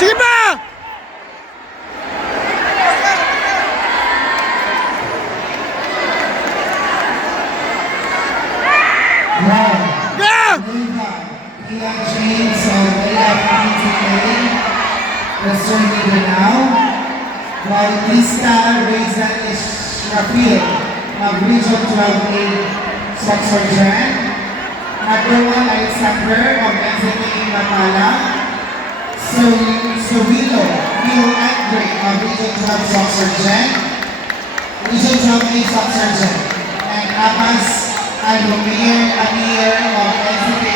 Sige pa! Wow. Go! Ian James of AFPTA. Let's turn it now. Bautista Reza Israfil of Region 12A Soxorgen. Number 1, Alexander of NZTA Matala. Sowilo Neil Andre of Region 12 Soxorgen. Region 12A Soxorgen. And Abbas Alumir Amir of NZTA